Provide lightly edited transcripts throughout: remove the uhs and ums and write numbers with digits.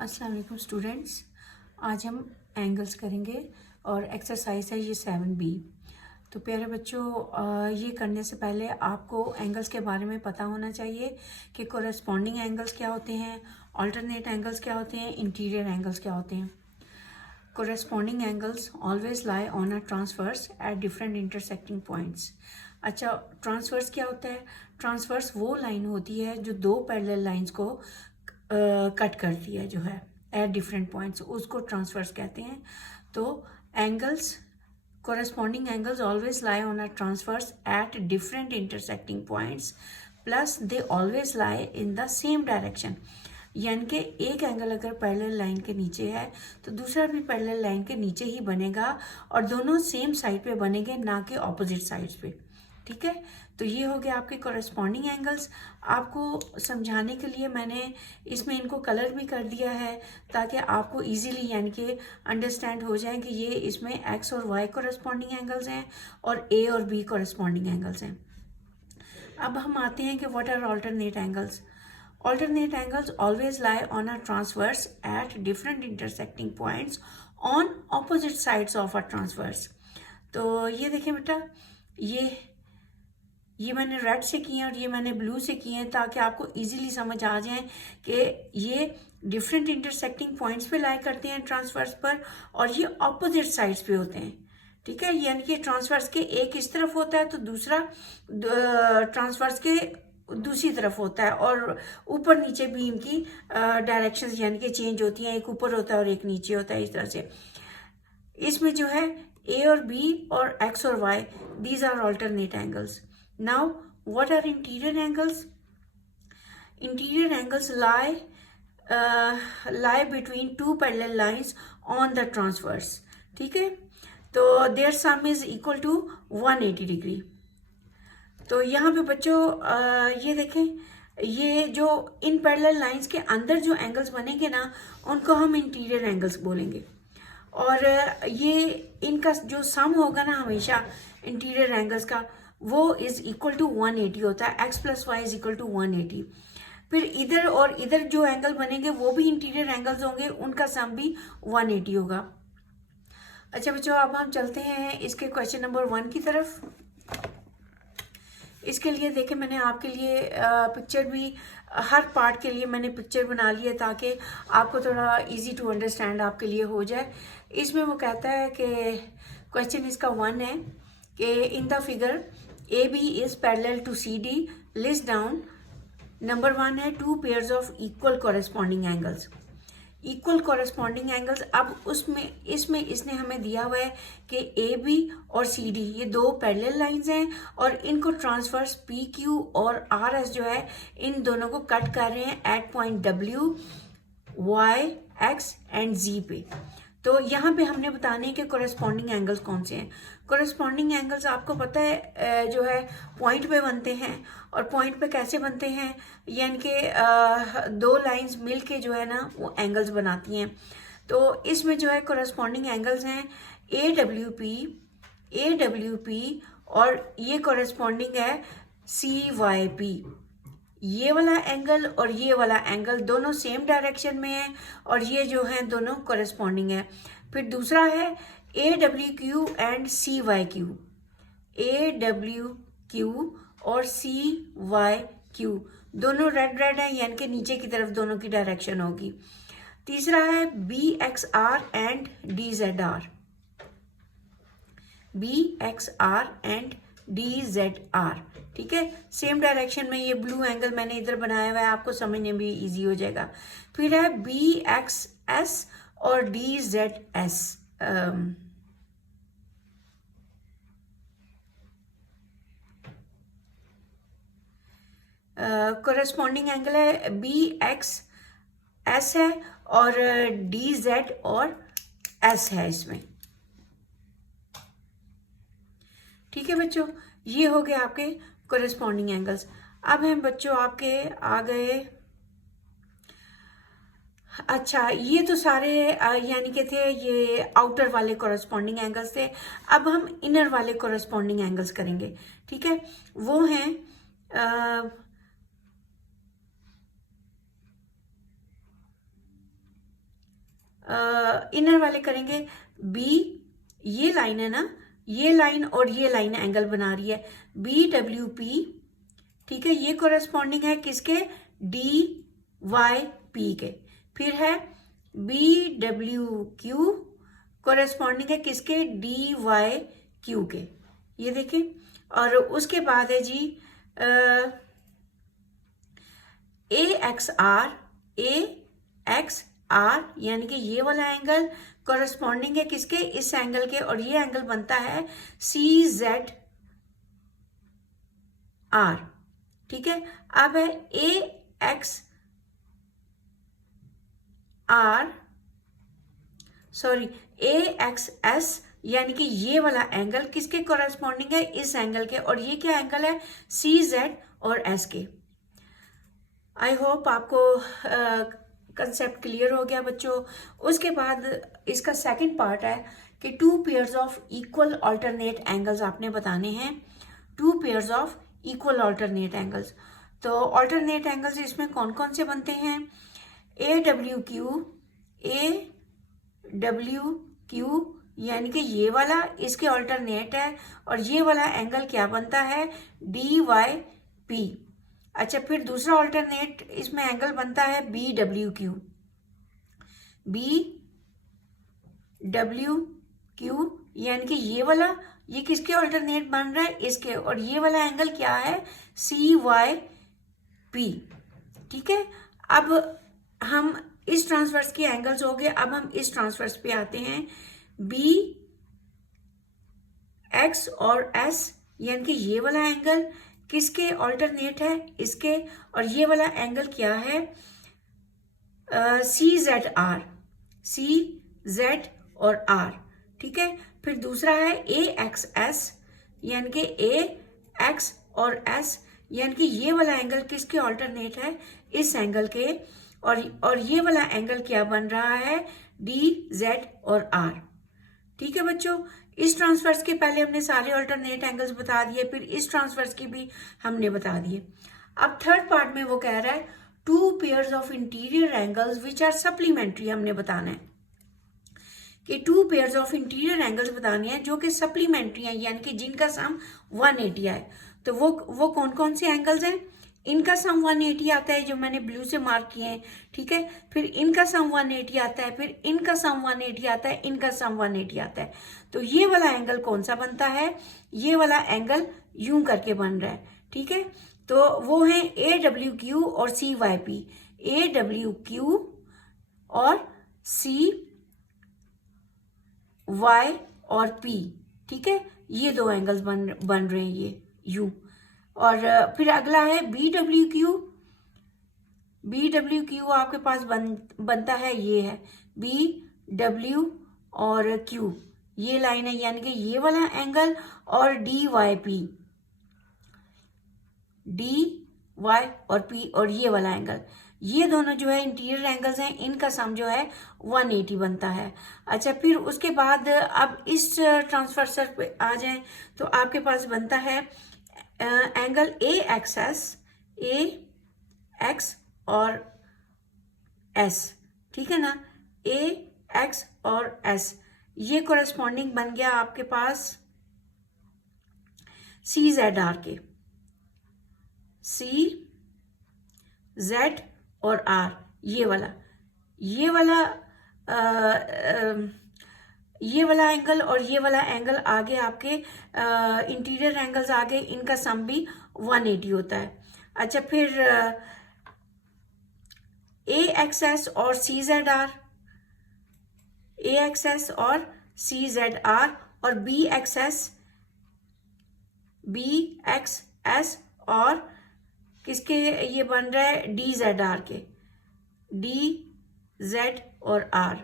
अस्सलाम वालेकुम स्टूडेंट्स। आज हम एंगल्स करेंगे और एक्सरसाइज है ये 7B। तो प्यारे बच्चों, ये करने से पहले आपको एंगल्स के बारे में पता होना चाहिए कि कोरेस्पॉन्डिंग एंगल्स क्या होते हैं, अल्टरनेट एंगल्स क्या होते हैं, इंटीरियर एंगल्स क्या होते हैं। Corresponding angles always lie on a transverse at different intersecting points. अच्छा, ट्रांसवर्स क्या होता है? ट्रांसवर्स वो लाइन होती है जो दो पैरेलल लाइंस को कट करती है, जो है एट डिफरेंट पॉइंट्स, उसको ट्रांसवर्स कहते हैं। तो angles, corresponding angles always lie on a transverse at different intersecting points, plus they always lie in the same direction। यानी कि एक एंगल अगर पैरेलल लाइन के नीचे है तो दूसरा भी पैरेलल लाइन के नीचे ही बनेगा और दोनों सेम साइड पे बनेंगे, ना कि ऑपोजिट साइड्स पे। ठीक है, तो ये हो गया आपके कॉरेस्पॉन्डिंग एंगल्स। आपको समझाने के लिए मैंने इसमें इनको कलर भी कर दिया है ताकि आपको इजीली यानी कि अंडरस्टैंड हो जाए कि ये इसमें एक्स और वाई कॉरेस्पॉन्डिंग एंगल्स हैं और ए और बी कॉरेस्पॉन्डिंग एंगल्स हैं। अब हम आते हैं कि what are alternate angles. Alternate angles always lie on a transverse at different intersecting points on opposite sides of a transverse। तो ये देखिए बेटा, ये मैंने रेड से किए हैं और ये मैंने ब्लू से किए हैं ताकि आपको इजीली समझ आ जाए कि ये डिफरेंट इंटरसेक्टिंग पॉइंट्स पे लाई करते हैं ट्रांसवर्स पर और ये ऑपोजिट साइड्स पे होते हैं। ठीक है, यानी कि ट्रांसवर्स के एक इस तरफ होता है तो दूसरा ट्रांसवर्स के दूसरी तरफ होता है, और ऊपर नीचे भी इनकी डायरेक्शंस यानी कि चेंज होती हैं, एक ऊपर होता है और एक नीचे होता है, इस तरह से। इसमें जो है ए और बी और एक्स और Y, these are alternate angles. Now what are interior angles? Interior angles lie between two parallel lines on the transverse। ठीक है, तो their sum is equal to 180 degree. तो यहाँ पे बच्चों ये देखें, ये जो इन पैरेलल लाइंस के अंदर जो एंगल्स बनेंगे ना, उनको हम इंटीरियर एंगल्स बोलेंगे। और ये इनका जो सम होगा ना हमेशा इंटीरियर एंगल्स का, वो इज इक्वल टू 180 होता है। X plus Y is equal to 180। फिर इधर और इधर जो एंगल बनेंगे वो भी इंटीरियर एंगल्स होंगे, उनका सम भी 180 होगा। अच्छा बच्चों, अब हम चलते हैं इसके क्वेश्चन नंबर 1 की तरफ। इसके लिए देखें, मैंने आपके लिए पिक्चर भी, हर पार्ट के लिए मैंने पिक्चर बना ली है ताकि आपको थोड़ा इजी टू अंडरस्टैंड आपके लिए हो जाए। इसमें वो कहता है कि क्वेश्चन इसका 1 है कि in the figure A B is parallel to C D, list down. Number 1 है two pairs of equal corresponding angles. Equal corresponding angles, अब इसमें इसने हमें दिया हुआ है कि ए बी और सी डी ये दो पैरेलल लाइंस हैं और इनको ट्रांसवर्स पी क्यू और आर एस जो है इन दोनों को कट कर रहे हैं at point W, Y, X and G पे। तो यहाँ पे हमने बताने हैं कि कोरेस्पॉन्डिंग एंगल्स कौन से हैं। कोरेस्पॉन्डिंग एंगल्स आपको पता है जो है पॉइंट पे बनते हैं, और पॉइंट पे कैसे बनते हैं, यानी कि दो लाइंस मिल के जो है ना वो एंगल्स बनाती हैं। तो इसमें जो है कोरेस्पॉन्डिंग एंगल्स हैं ए डब्ल्यू पी और ये कोरेस्पॉन्डिंग है सी वाई पी। ये वाला एंगल और ये वाला एंगल दोनों सेम डायरेक्शन में है और ये जो है दोनों कोरेस्पॉन्डिंग है। फिर दूसरा है A W Q and C Y Q. A W Q और सी वाई क्यू दोनों रेड रेड है, यानी कि नीचे की तरफ दोनों की डायरेक्शन होगी। तीसरा है B X R and D Z R. B X R and D Z R, ठीक है, सेम डायरेक्शन में। ये ब्लू एंगल मैंने इधर बनाया हुआ है, आपको समझने में इजी हो जाएगा। फिर है बी एक्स एस और D Z S. Corresponding angle है बी एक्स एस है और डी जेड और एस है इसमें। ठीक है बच्चों, ये हो गए आपके कोरेस्पॉन्डिंग एंगल्स। अब हम बच्चों आपके आ गए, अच्छा ये तो सारे यानी कि थे ये आउटर वाले कोरेस्पॉन्डिंग एंगल्स थे। अब हम इनर वाले कोरेस्पॉन्डिंग एंगल्स करेंगे। ठीक है, वो हैं इनर वाले करेंगे बी, ये लाइन है ना, ये लाइन और ये लाइन एंगल बना रही है BWP, ठीक है। ये कोरेस्पॉन्डिंग है किसके, DYP के। फिर है BWQ कोरेस्पॉन्डिंग है किसके, DYQ के, ये देखें। और उसके बाद है जी AXR यानी कि ये वाला एंगल कोरेस्पॉन्डिंग है किसके, इस एंगल के, और ये एंगल बनता है CZR, ठीक है। अब है AXS यानी कि ये वाला एंगल किसके कोरेस्पॉन्डिंग है, इस एंगल के, और ये क्या एंगल है, CZ और S के। आई होप आपको कंसेप्ट क्लियर हो गया बच्चों। उसके बाद इसका सेकंड पार्ट है कि 2 pairs of equal alternate angles आपने बताने हैं, 2 pairs of equal alternate angles. तो अल्टरनेट एंगल्स इसमें कौन कौन से बनते हैं, AWQ यानी कि ये वाला इसके अल्टरनेट है, और ये वाला एंगल क्या बनता है, DYP। अच्छा, फिर दूसरा अल्टरनेट इसमें एंगल बनता है BWQ यानी कि ये वाला, ये किसके अल्टरनेट बन रहा है, इसके, और ये वाला एंगल क्या है, CYP, ठीक है। अब हम इस ट्रांसवर्स के एंगल्स हो गए, अब हम इस ट्रांसवर्स पे आते हैं, BX और S यानी कि ये वाला एंगल किसके अल्टरनेट है, इसके, और ये वाला एंगल क्या है, CZ और R, ठीक है। फिर दूसरा है AXS यानी कि AX और S यानी कि ये वाला एंगल किसके अल्टरनेट है, इस एंगल के, और ये वाला एंगल क्या बन रहा है, DZ और R, ठीक है बच्चों। इस ट्रांसवर्स के पहले हमने सारे अल्टरनेट एंगल्स बता दिए, फिर इस ट्रांसवर्स की भी हमने बता दिए। अब थर्ड पार्ट में वो कह रहा है 2 pairs of interior angles which are supplementary, हमने बताना है कि 2 पेयर्स ऑफ इंटीरियर एंगल्स बताने हैं जो कि सप्लीमेंट्री हैं, यानी कि जिनका सम 180 है। तो वो कौन कौन से एंगल्स हैं, इनका सम 180 आता है जो मैंने ब्लू से मार्क किए हैं, ठीक है। फिर इनका सम 180 आता है, फिर इनका सम 180 आता है, इनका सम 180 आता है। तो ये वाला एंगल कौन सा बनता है, ये वाला एंगल यूं करके बन रहा है, ठीक है। तो वो है AWQ और CYP, AWQ और CY और P, ठीक है। ये 2 एंगल्स बन रहे हैं ये यू। और फिर अगला है BWQ आपके पास बनता है, ये है BW और Q, ये लाइन है, यानी कि ये वाला एंगल, और DY और P और ये वाला एंगल, ये दोनों जो है इंटीरियर एंगल्स हैं, इनका सम जो है 180 बनता है। अच्छा, फिर उसके बाद अब इस ट्रांसवर्सर पे आ जाएं तो आपके पास बनता है एंगल AX और S, ठीक है ना, AX और S, ये कोरेस्पॉन्डिंग बन गया आपके पास CZR के, CZ और R, ये वाला एंगल और ये वाला एंगल आगे आपके इंटीरियर एंगल्स आगे, इनका सम भी 180 होता है। अच्छा, फिर AXS और CZR, AXS और CZR और BXS और किसके ये बन रहा है, DZR के, DZ और R।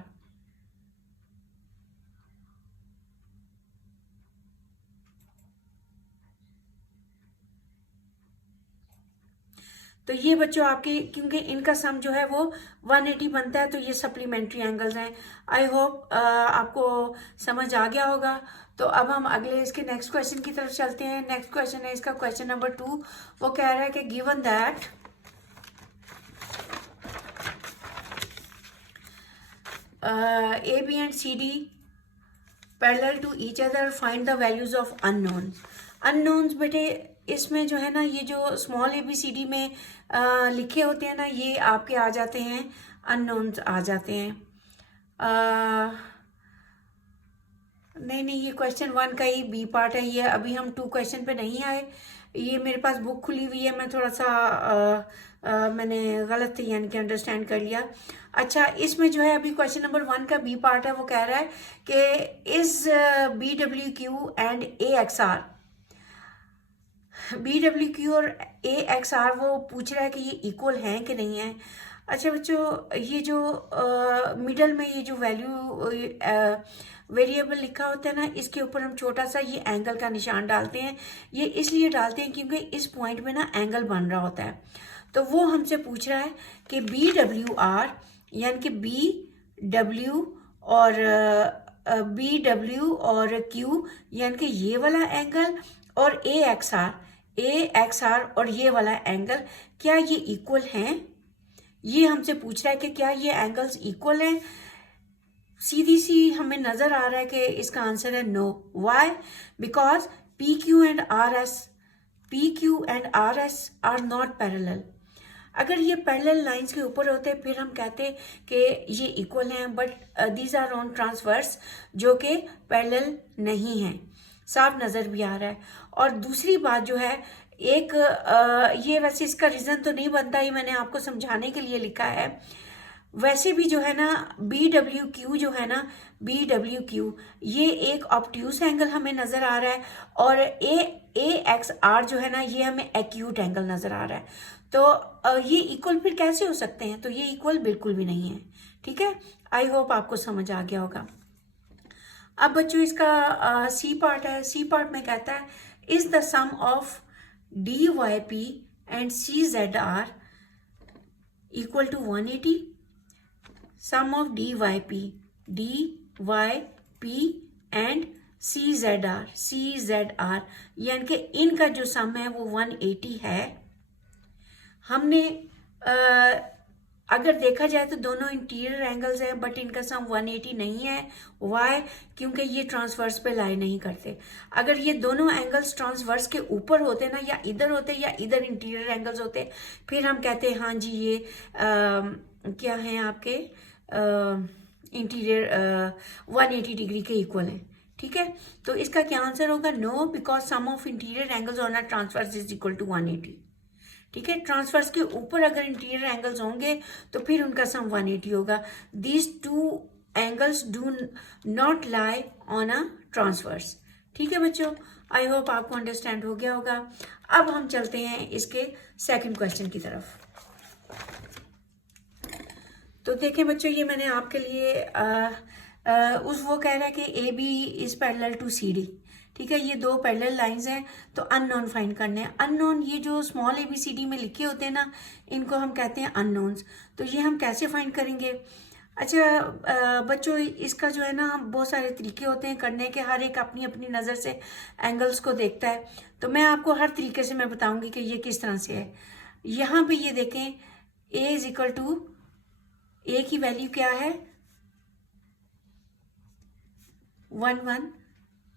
तो ये बच्चों आपके, क्योंकि इनका सम जो है वो 180 बनता है, तो ये सप्लीमेंट्री एंगल्स हैं। आई होप आपको समझ आ गया होगा। तो अब हम अगले इसके नेक्स्ट क्वेश्चन की तरफ चलते हैं। नेक्स्ट क्वेश्चन है इसका क्वेश्चन नंबर 2। वो कह रहा है कि given that A B and C D parallel to each other, find the values of unknowns. Unknowns बेटे इसमें जो है ना, ये जो small A B C D में लिखे होते हैं ना, ये आपके आ जाते हैं, अननोन्स आ जाते हैं। नहीं नहीं, ये क्वेश्चन 1 का ही बी पार्ट है ये। अभी हम 2 क्वेश्चन पे नहीं आए। ये मेरे पास बुक खुली हुई है, मैं थोड़ा सा मैंने गलत यानी कि अंडरस्टैंड कर लिया। अच्छा, इसमें जो है अभी क्वेश्चन नंबर 1 का बी पार्ट है, वो कह रहा है कि is B W Q and A X R, B W Q और ए एक्स आर वो पूछ रहा है कि ये इक्वल हैं कि नहीं है। अच्छा बच्चों, ये जो मिडल में ये जो वैल्यू वेरिएबल लिखा होता है ना, इसके ऊपर हम छोटा सा ये एंगल का निशान डालते हैं। ये इसलिए डालते हैं क्योंकि इस पॉइंट में ना एंगल बन रहा होता है। तो वो हमसे पूछ रहा है कि बी डब्ल्यू आर यानी कि बी डब्ल्यू और क्यू यानी कि ये वाला एंगल, और ए एक्स आर और ये वाला एंगल, क्या ये इक्वल हैं? ये हमसे पूछ रहा है कि क्या ये एंगल्स इक्वल हैं। सीधी सी हमें नजर आ रहा है कि इसका आंसर है no. Why? Because P Q and R S are not parallel. अगर ये पैरेलल लाइंस के ऊपर होते फिर हम कहते कि ये इक्वल हैं, but these are on transverse जो कि पैरेलल नहीं हैं। साफ नज़र भी आ रहा है। और दूसरी बात जो है, एक ये वैसे इसका रीज़न तो नहीं बनता, ये मैंने आपको समझाने के लिए लिखा है। वैसे भी जो है ना, बी डब्ल्यू क्यू जो है ना, बी डब्ल्यू क्यू ये एक ऑब्ट्यूस एंगल हमें नज़र आ रहा है, और ए एक्स आर जो है ना, ये हमें एक्यूट एंगल नज़र आ रहा है। तो ये इक्वल फिर कैसे हो सकते हैं? तो ये इक्वल बिल्कुल भी नहीं है। ठीक है, आई होप आपको समझ आ गया होगा। अब बच्चों इसका सी पार्ट है। सी पार्ट में कहता है is the sum of D Y P and C Z R equal to 180। Sum of D Y P and C Z R यानी कि इनका जो सम है वो 180 है। हमने अगर देखा जाए तो दोनों इंटीरियर एंगल्स हैं, बट इनका सम 180 नहीं है। वाई? क्योंकि ये ट्रांसवर्स पे लाई नहीं करते। अगर ये दोनों एंगल्स ट्रांसवर्स के ऊपर होते ना, या इधर होते या इधर इंटीरियर एंगल्स होते, फिर हम कहते हैं हाँ जी ये क्या हैं आपके इंटीरियर 180 डिग्री के इक्वल हैं। ठीक है, तो इसका क्या आंसर होगा? No, because sum of interior angles on a transversal is equal to 180। ठीक है, ट्रांसवर्स के ऊपर अगर इंटीरियर एंगल्स होंगे तो फिर उनका सम 180 होगा। These two angles do not lie on a transverse. ठीक है बच्चों, आई होप आपको अंडरस्टैंड हो गया होगा। अब हम चलते हैं इसके सेकंड क्वेश्चन की तरफ। तो देखें बच्चों, ये मैंने आपके लिए वो कह रहा है कि A B is parallel to C D. ठीक है, ये दो पैरेलल लाइंस हैं, तो अननोन फाइंड करने हैं। अननोन ये जो small A B C D में लिखे होते हैं ना, इनको हम कहते हैं अननोन्स। तो ये हम कैसे फाइंड करेंगे? अच्छा बच्चों, इसका जो है ना बहुत सारे तरीके होते हैं करने के, हर एक अपनी अपनी नज़र से एंगल्स को देखता है। तो मैं आपको हर तरीके से मैं बताऊंगी कि ये किस तरह से है। यहाँ पे ये देखें, ए इज इक्वल टू, ए की वैल्यू क्या है?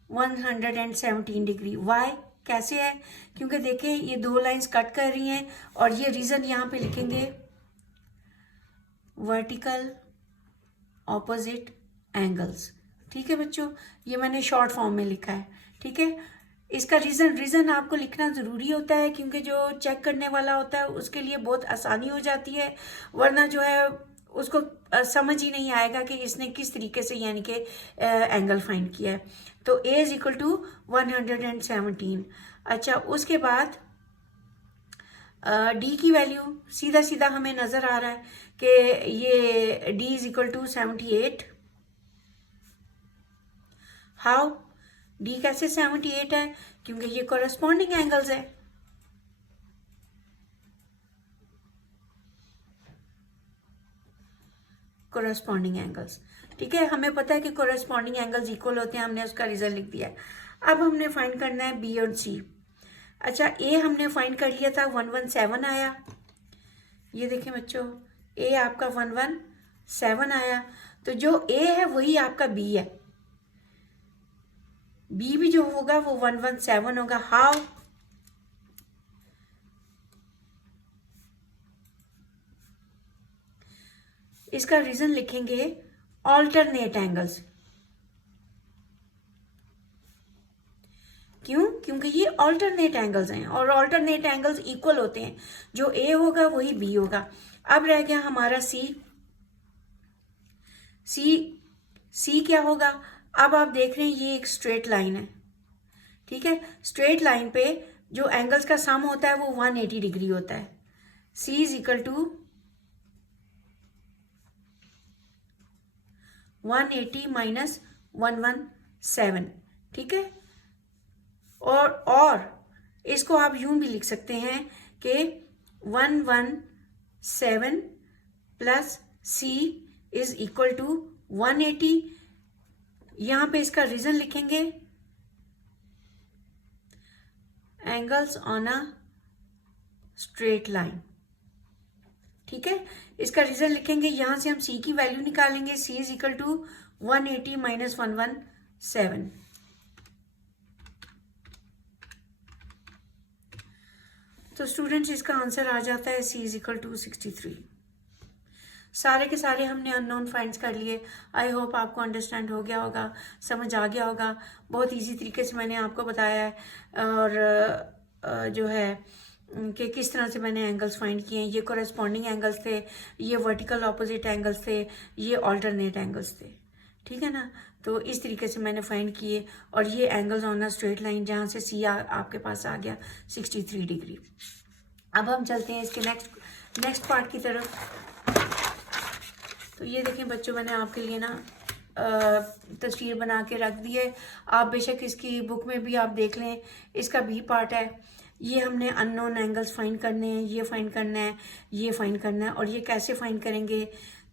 117 डिग्री। वाई कैसे है? क्योंकि देखें ये दो लाइंस कट कर रही हैं, और ये रीजन यहाँ पे लिखेंगे वर्टिकल ऑपोजिट एंगल्स। ठीक है बच्चों, ये मैंने शॉर्ट फॉर्म में लिखा है। ठीक है, इसका रीजन आपको लिखना ज़रूरी होता है, क्योंकि जो चेक करने वाला होता है उसके लिए बहुत आसानी हो जाती है, वरना जो है उसको समझ ही नहीं आएगा कि इसने किस तरीके से यानी कि एंगल फाइंड किया है। तो ए इज इक्वल टू 117। अच्छा, उसके बाद डी की वैल्यू सीधा सीधा हमें नज़र आ रहा है कि ये D is equal to 78। How? D कैसे 78 है? क्योंकि ये कोरस्पॉन्डिंग एंगल्स है। Corresponding angles. ठीक है, हमें पता है कि कोरस्पॉन्डिंग एंगल्स इक्वल होते हैं, हमने उसका रिजल्ट लिख दिया है। अब हमने फाइंड करना है बी और सी। अच्छा, ए हमने फाइंड कर लिया था, 117 आया। ये देखें बच्चों, ए आपका 117 7 आया। तो जो ए है वही आपका बी है, बी भी जो होगा वो 117 होगा। हाउ? इसका रीजन लिखेंगे ऑल्टरनेट एंगल्स। क्यों? क्योंकि ये ऑल्टरनेट एंगल्स हैं और ऑल्टरनेट एंगल्स इक्वल होते हैं, जो ए होगा वही बी होगा। अब रह गया हमारा सी। सी क्या होगा? अब आप देख रहे हैं ये एक स्ट्रेट लाइन है, ठीक है। स्ट्रेट लाइन पे जो एंगल्स का सम होता है वो 180 डिग्री होता है। सी इज इक्वल टू 180 माइनस 117, ठीक है। और इसको आप यूं भी लिख सकते हैं कि 117 plus C is equal to 180। यहां पे इसका रीजन लिखेंगे angles on a straight line, ठीक है। इसका रीजन लिखेंगे, यहां से हम सी की वैल्यू निकालेंगे। सी इज इक्वल टू 180 माइनस 117। तो स्टूडेंट्स इसका आंसर आ जाता है सी इज इक्वल टू 63। सारे के सारे हमने अननोन फाइंड्स कर लिए। आई होप आपको अंडरस्टैंड हो गया होगा, समझ आ गया होगा। बहुत इजी तरीके से मैंने आपको बताया है और जो है कि किस तरह से मैंने एंगल्स फाइंड किए हैं। ये कोरेस्पॉन्डिंग एंगल्स थे, ये वर्टिकल ऑपोजिट एंगल्स थे, ये ऑल्टरनेट एंगल्स थे, ठीक है ना। तो इस तरीके से मैंने फाइंड किए और ये angles on a straight line जहाँ से सी आपके पास आ गया 63 डिग्री। अब हम चलते हैं इसके नेक्स्ट पार्ट की तरफ। तो ये देखें बच्चों, मैंने आपके लिए ना तस्वीर बना के रख दी है। आप बेशक इसकी बुक में भी आप देख लें। इसका बी पार्ट है। ये हमने अननोन एंगल्स फाइंड करने हैं, ये फाइंड करना है, ये फाइंड करना है। और ये कैसे फाइंड करेंगे?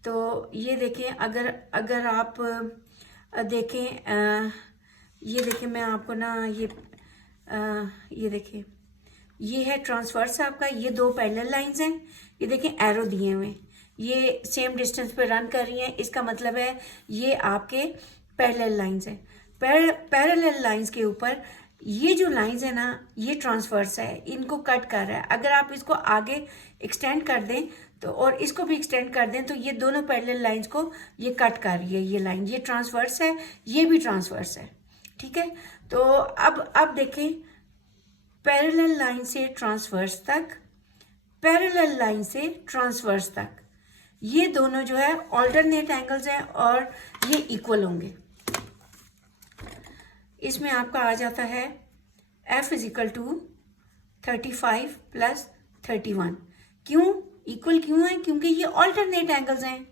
तो ये देखें, अगर आप देखें, ये देखें मैं आपको ना ये देखें, ये है ट्रांसवर्स आपका, ये दो पैरेलल लाइंस हैं। ये देखें एरो दिए हुए, ये सेम डिस्टेंस पे रन कर रही हैं। इसका मतलब है ये आपके पैरेलल लाइंस हैं। पैरेलल लाइंस के ऊपर ये जो लाइंस है ना, ये ट्रांसवर्स है, इनको कट कर रहा है। अगर आप इसको आगे एक्सटेंड कर दें तो और इसको भी एक्सटेंड कर दें तो ये दोनों पैरेलल लाइंस को ये कट कर रही है। ये लाइन ये ट्रांसवर्स है, ये भी ट्रांसवर्स है, ठीक है। तो अब देखें, पैरेलल लाइन से ट्रांसवर्स तक, पैरेलल लाइन से ट्रांसवर्स तक, ये दोनों जो है ऑल्टरनेट एंगल्स हैं और ये इक्वल होंगे। इसमें आपका आ जाता है F is equal to 35 plus 31। क्यों इक्वल क्यों है? क्योंकि ये ऑल्टरनेट एंगल्स हैं।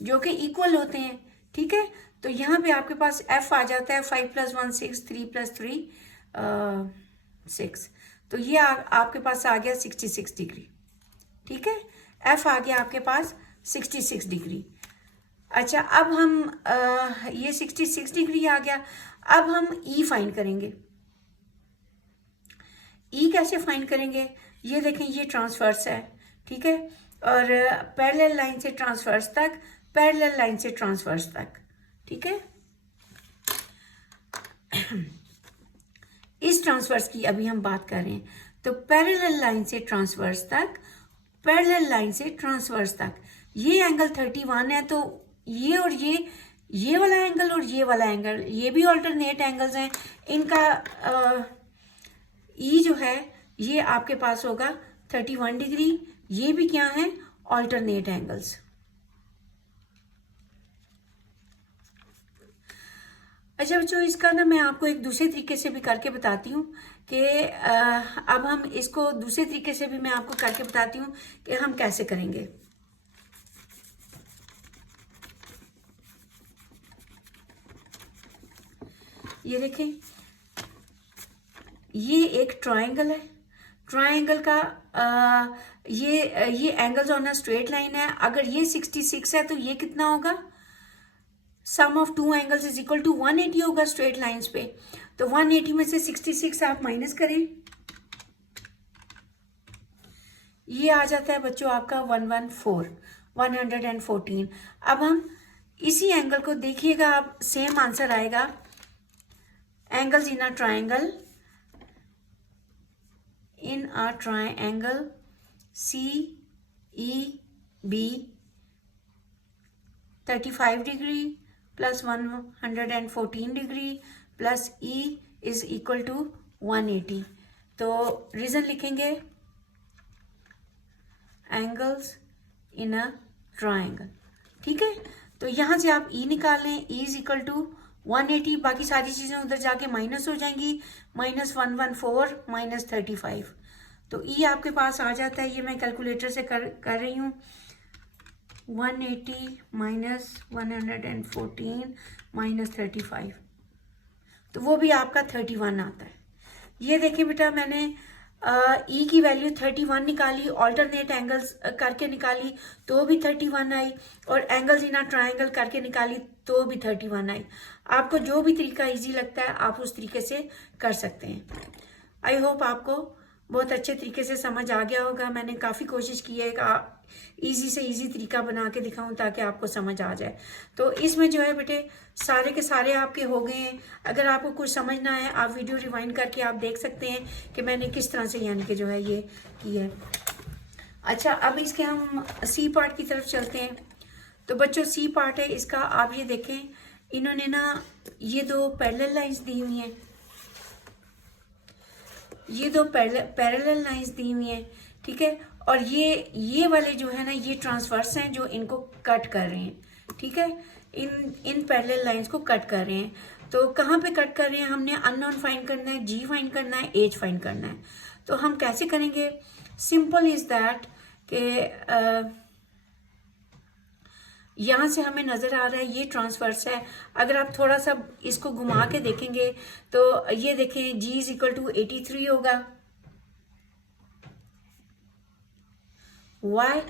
जो कि इक्वल होते हैं, ठीक है। तो यहां पे आपके पास F आ जाता है 5 प्लस 1 6, 3 प्लस 3 6। तो ये आपके पास आ गया 66 डिग्री, ठीक है। F आ गया आपके पास 66 डिग्री। अच्छा, अब हम ये 66 डिग्री आ गया। अब हम E फाइंड करेंगे। E कैसे फाइंड करेंगे? ये देखें, ये ट्रांसवर्स है, ठीक है। और पैरेलल लाइन से ट्रांसवर्स तक, पैरेलल लाइन से ट्रांसवर्स तक, ठीक है। इस ट्रांसवर्स की अभी हम बात कर रहे हैं। तो पैरेलल लाइन से ट्रांसवर्स तक, पैरेलल लाइन से ट्रांसवर्स तक ये एंगल 31 है। तो ये और ये वाला एंगल और ये वाला एंगल, ये भी ऑल्टरनेट एंगल्स हैं। इनका ई जो है ये आपके पास होगा 31 डिग्री। ये भी क्या है? Alternate angles. अच्छा बच्चों, इसका ना मैं आपको एक दूसरे तरीके से भी करके बताती हूँ कि अब हम इसको दूसरे तरीके से भी मैं आपको करके बताती हूँ कि हम कैसे करेंगे। ये देखें, ये एक ट्रायंगल है। ट्रायंगल का ये angles on a straight line है। अगर ये 66 है तो ये कितना होगा? Sum of two angles is equal to 180 होगा स्ट्रेट लाइंस पे। तो 180 में से 66 आप माइनस करें, ये आ जाता है बच्चों आपका 114। अब हम इसी एंगल को देखिएगा, आप सेम आंसर आएगा। Angles in a triangle, in a triangle CEB 35 degree plus 114 degree plus E is equal to 180। तो रीजन लिखेंगे एंगल्स इन अ ट्राइंगल। ठीक है, तो यहां से आप E निकाल लें, E इज इक्वल टू 180, बाकी सारी चीजें उधर जाके माइनस हो जाएंगी, -114 -35, तो E आपके पास आ जाता है। ये मैं कैलकुलेटर से कर रही हूँ। 180 माइनस 114 माइनस 35, तो वो भी आपका 31 आता है। ये देखिए बेटा, मैंने E की वैल्यू 31 निकाली, ऑल्टरनेट एंगल्स करके निकाली तो भी 31 आई, और एंगल्स इन अ ट्राइंगल करके निकाली तो भी 31 आई। आपको जो भी तरीका इजी लगता है आप उस तरीके से कर सकते हैं। आई होप आपको बहुत अच्छे तरीके से समझ आ गया होगा। मैंने काफ़ी कोशिश की है कि इजी से इजी तरीका बना के दिखाऊं ताकि आपको समझ आ जाए। तो इसमें जो है बेटे सारे के सारे आपके हो गए हैं। अगर आपको कुछ समझना है आप वीडियो रिवाइंड करके आप देख सकते हैं कि मैंने किस तरह से यानी कि जो है ये की है। अच्छा, अब इसके हम सी पार्ट की तरफ चलते हैं। तो बच्चों सी पार्ट है इसका, आप ये देखें, इन्होंने ना ये दो पैरेलल लाइंस दी हुई हैं, ये दो पैरेलल लाइंस दी हुई हैं। ठीक है, और ये वाले जो है ना ये ट्रांसवर्स हैं जो इनको कट कर रहे हैं। ठीक है, इन पैरेलल लाइंस को कट कर रहे हैं। तो कहाँ पे कट कर रहे हैं? हमने अननोन फाइंड करना है, G फाइंड करना है, H फाइंड करना है। तो हम कैसे करेंगे? सिंपल इज दैट कि यहाँ से हमें नजर आ रहा है ये ट्रांसवर्स है। अगर आप थोड़ा सा इसको घुमा के देखेंगे तो ये देखें G इज इक्वल टू 83 होगा। वाई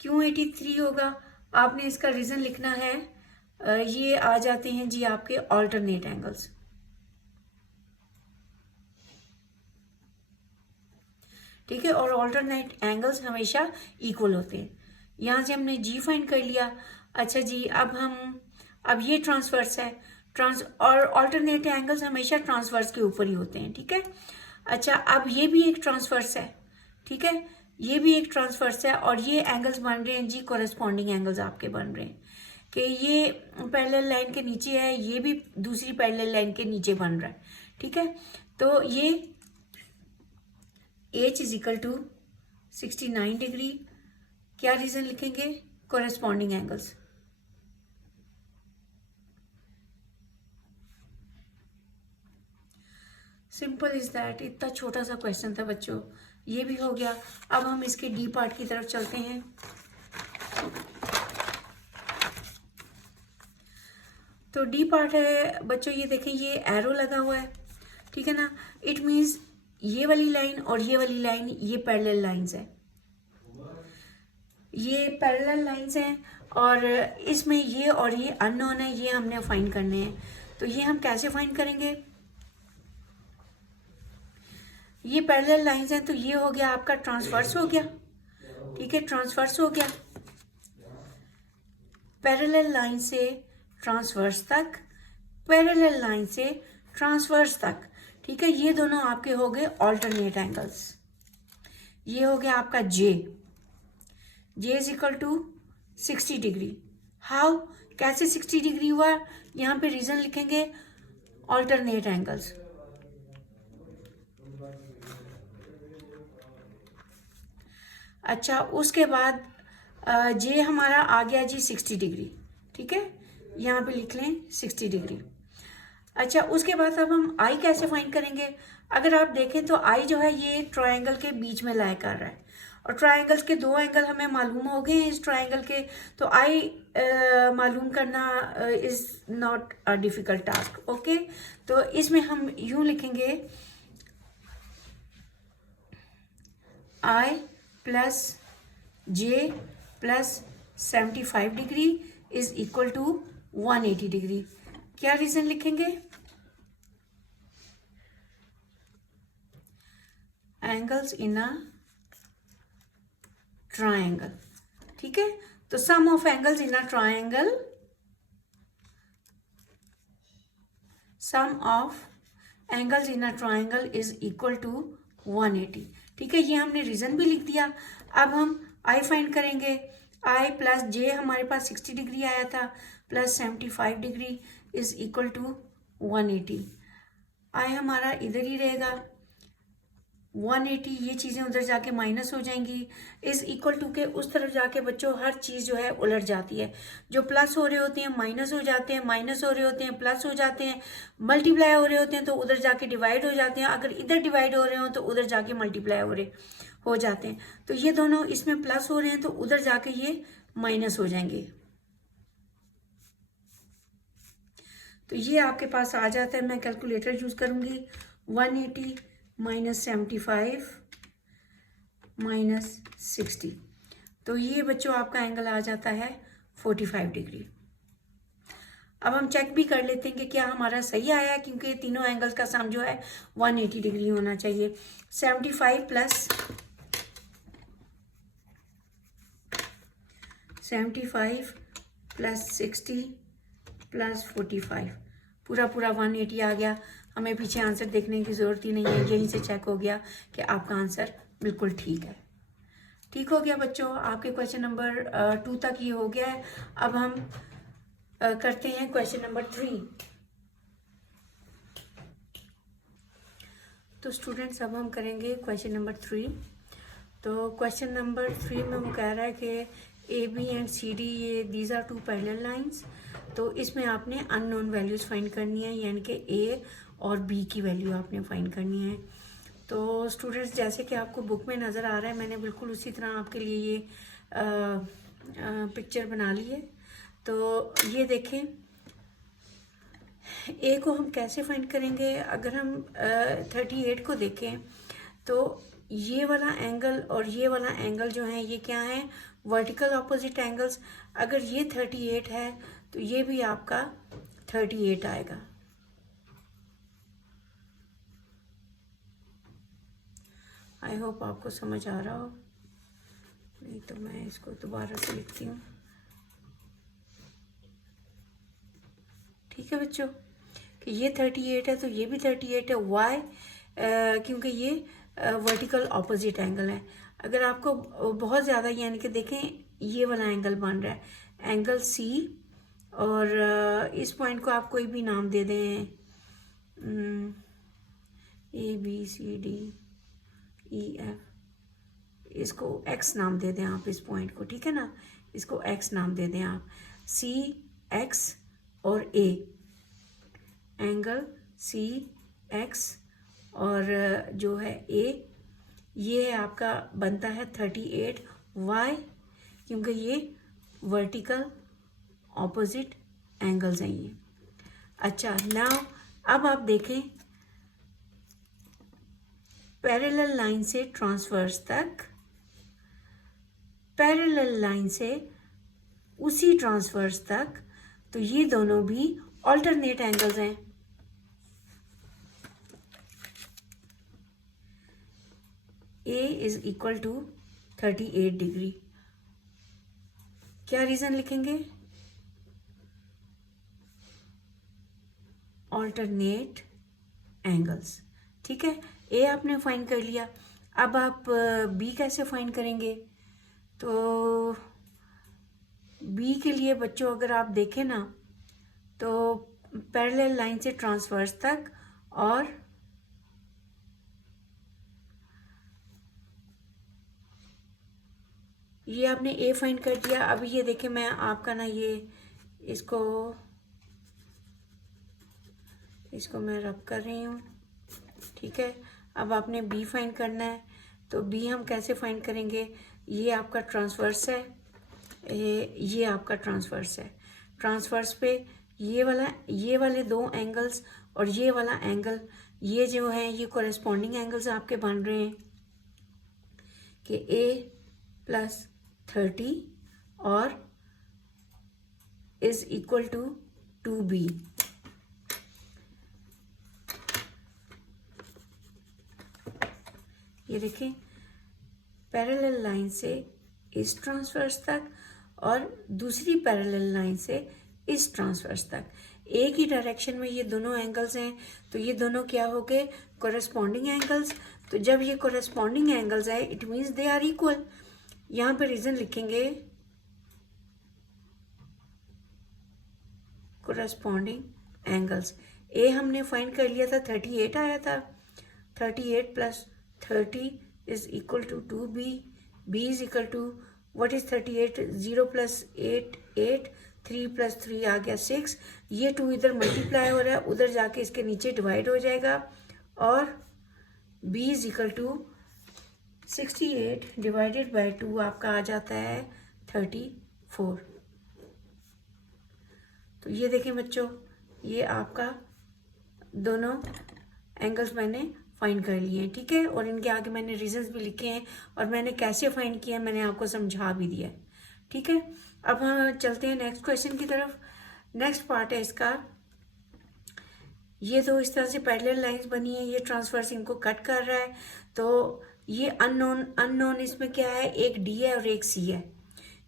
क्यों 83 होगा? आपने इसका रीजन लिखना है। ये आ जाते हैं जी आपके ऑल्टरनेट एंगल्स। ठीक है, और ऑल्टरनेट एंगल्स हमेशा इक्वल होते हैं। यहाँ से हमने G फाइंड कर लिया। अच्छा जी, अब ये ट्रांसवर्स है, और ऑल्टरनेट एंगल्स हमेशा ट्रांसवर्स के ऊपर ही होते हैं। ठीक है, अच्छा अब ये भी एक ट्रांसवर्स है। ठीक है, ये भी एक ट्रांसवर्स है, और ये एंगल्स बन रहे हैं जी कोरेस्पॉन्डिंग एंगल्स आपके बन रहे हैं कि ये पैरेलल लाइन के नीचे है, ये भी दूसरी पैरेलल लाइन के नीचे बन रहा है। ठीक है, तो ये H is equal to 69 degree. क्या रीजन लिखेंगे? Corresponding angles. Simple is that. इतना छोटा सा क्वेश्चन था बच्चों, ये भी हो गया। अब हम इसके डी पार्ट की तरफ चलते हैं। तो डी पार्ट है बच्चों, ये देखें ये एरो लगा हुआ है। ठीक है ना, इट मीन्स ये वाली लाइन और ये वाली लाइन ये पैरेलल लाइंस है, ये पैरेलल लाइंस हैं, और इसमें ये और ये अननोन है, ये हमने फाइंड करने हैं। तो ये हम कैसे फाइंड करेंगे? ये पैरेलल लाइंस हैं, तो ये हो गया आपका ट्रांसवर्स हो गया। ठीक है, ट्रांसवर्स हो गया, पैरेलल लाइन से ट्रांसवर्स तक, पैरेलल लाइन से ट्रांसवर्स तक। ठीक है, ये दोनों आपके हो गए ऑल्टरनेट एंगल्स। ये हो गया आपका J is equal to 60 degree. How, कैसे 60 डिग्री हुआ? यहाँ पे रीजन लिखेंगे ऑल्टरनेट एंगल्स। अच्छा, उसके बाद J हमारा आ गया जी 60 डिग्री। ठीक है, यहाँ पे लिख लें 60 डिग्री। अच्छा, उसके बाद अब हम I कैसे फाइंड करेंगे? अगर आप देखें तो I जो है ये ट्रायंगल के बीच में लाई कर रहा है, और ट्रायंगल्स के दो एंगल हमें मालूम हो गए हैं इस ट्रायंगल के। तो I मालूम करना is not a difficult task. Okay, तो इसमें हम यूं लिखेंगे I plus J plus 75 degree is equal to 180 degree. क्या रीजन लिखेंगे? एंगल्स इन अ ट्रायंगल, ठीक है। तो sum of angles in a triangle, sum of angles in a triangle is equal to 180, ठीक है। ये हमने रीजन भी लिख दिया। अब हम आई फाइंड करेंगे। आई प्लस जे हमारे पास 60 डिग्री आया था, plus 75 degree is equal to 180। आई हमारा इधर ही रहेगा, 180, ये चीज़ें उधर जाके माइनस हो जाएंगी। इज इक्वल टू के उस तरफ जाके बच्चों हर चीज़ जो है उलट जाती है। जो प्लस हो रहे होते हैं माइनस हो जाते हैं, माइनस हो रहे होते हैं प्लस हो जाते हैं, मल्टीप्लाई हो रहे होते हैं तो उधर जाके डिवाइड हो जाते हैं, अगर इधर डिवाइड हो रहे हो तो उधर जाके मल्टीप्लाई हो जाते हैं। तो ये दोनों इसमें प्लस हो रहे हैं तो उधर जाके ये माइनस हो जाएंगे। तो ये आपके पास आ जाता है। मैं कैलकुलेटर यूज करूंगी। 180 माइनस 75 माइनस 60, तो ये बच्चों आपका एंगल आ जाता है 45 डिग्री। अब हम चेक भी कर लेते हैं कि क्या हमारा सही आया है, क्योंकि ये तीनों एंगल्स का सम जो है 180 डिग्री होना चाहिए। 75 प्लस 60 प्लस 45, पूरा 180 आ गया। हमें पीछे आंसर देखने की ज़रूरत ही नहीं है, यहीं से चेक हो गया कि आपका आंसर बिल्कुल ठीक है। ठीक हो गया बच्चों, आपके क्वेश्चन नंबर 2 तक ये हो गया है। अब हम करते हैं क्वेश्चन नंबर 3। तो स्टूडेंट्स अब हम करेंगे क्वेश्चन नंबर 3। तो क्वेश्चन नंबर 3 में वो कह रहा है कि A B and C D, ये दीज आर 2 पैरेलल लाइंस। तो इसमें आपने अननोन वैल्यूज़ फाइंड करनी है, यानी कि ए और बी की वैल्यू आपने फाइंड करनी है। तो स्टूडेंट्स जैसे कि आपको बुक में नज़र आ रहा है, मैंने बिल्कुल उसी तरह आपके लिए ये पिक्चर बना ली है। तो ये देखें, ए को हम कैसे फाइंड करेंगे। अगर हम 38 को देखें तो ये वाला एंगल और ये वाला एंगल जो है ये क्या है, वर्टिकल ऑपोजिट एंगल्स। अगर ये 38 है तो ये भी आपका 38 आएगा। आई होप आपको समझ आ रहा हो, नहीं तो मैं इसको दोबारा से लिखती हूँ। ठीक है बच्चों, कि ये 38 है तो ये भी 38 है। वाई? क्योंकि ये वर्टिकल ऑपोजिट एंगल है। अगर आपको बहुत ज़्यादा, यानी कि देखें ये वाला एंगल बन रहा है, एंगल सी, और इस पॉइंट को आप कोई भी नाम दे दें, A B C D E F, इसको एक्स नाम दे दें आप इस पॉइंट को, ठीक है ना, इसको एक्स नाम दे दें आप। सी एक्स और ए, एंगल सी एक्स और जो है ए, ये आपका बनता है 38। वाई? क्योंकि ये वर्टिकल ऑपोजिट एंगल्स हैं ये। अच्छा, नाउ अब आप देखें, पैरेलल लाइन से ट्रांसवर्स तक, पैरेलल लाइन से उसी ट्रांसवर्स तक, तो ये दोनों भी ऑल्टरनेट एंगल्स हैं। ए इज इक्वल टू 38 डिग्री। क्या रीजन लिखेंगे? ऑल्टरनेट एंगल्स, ठीक है। ए आपने फाइंड कर लिया। अब आप बी कैसे फाइंड करेंगे? तो बी के लिए बच्चों अगर आप देखें ना, तो पैरेलल लाइन से ट्रांसवर्स तक, और ये आपने ए फाइंड कर दिया। अब ये देखें, मैं आपका ना ये इसको मैं रब कर रही हूँ, ठीक है। अब आपने बी फाइंड करना है। तो बी हम कैसे फाइंड करेंगे? ये आपका ट्रांसवर्स है, ये आपका ट्रांसवर्स है। ट्रांसवर्स पे ये वाले 2 एंगल्स और ये वाला एंगल, ये जो है ये कोरेस्पॉन्डिंग एंगल्स आपके बन रहे हैं कि ए प्लस 30 और इज इक्वल टू 2b। ये देखें, पैरेलल लाइन से इस ट्रांसवर्स तक और दूसरी पैरेलल लाइन से इस ट्रांसवर्स तक। एक ही डायरेक्शन में ये दोनों एंगल्स हैं, तो ये दोनों क्या हो गए, कोरेस्पॉन्डिंग एंगल्स। तो जब ये कोरेस्पॉन्डिंग एंगल्स है it means they are equal. यहाँ पे रीजन लिखेंगे कोरेस्पॉन्डिंग एंगल्स। ए हमने फाइंड कर लिया था, 38 आया था। 38 plus 30 is equal to 2b। b is equal to what is 38, 0 plus 8 8, 3 plus 3 आ गया 6। ये 2 इधर मल्टीप्लाई हो रहा है, उधर जाके इसके नीचे डिवाइड हो जाएगा और b is equal to 68 divided by 2 आपका आ जाता है 34। तो ये देखें बच्चों, ये आपका दोनों एंगल्स मैंने फाइंड कर लिए हैं, ठीक है। और इनके आगे मैंने रीजंस भी लिखे हैं और मैंने कैसे फाइंड किया मैंने आपको समझा भी दिया है, ठीक है। अब हम चलते हैं नेक्स्ट क्वेश्चन की तरफ। नेक्स्ट पार्ट है इसका, ये तो इस तरह से पैरेलल लाइंस बनी है, ये ट्रांसवर्स इनको कट कर रहा है। तो ये अननोन इसमें क्या है, एक डी है और एक सी है,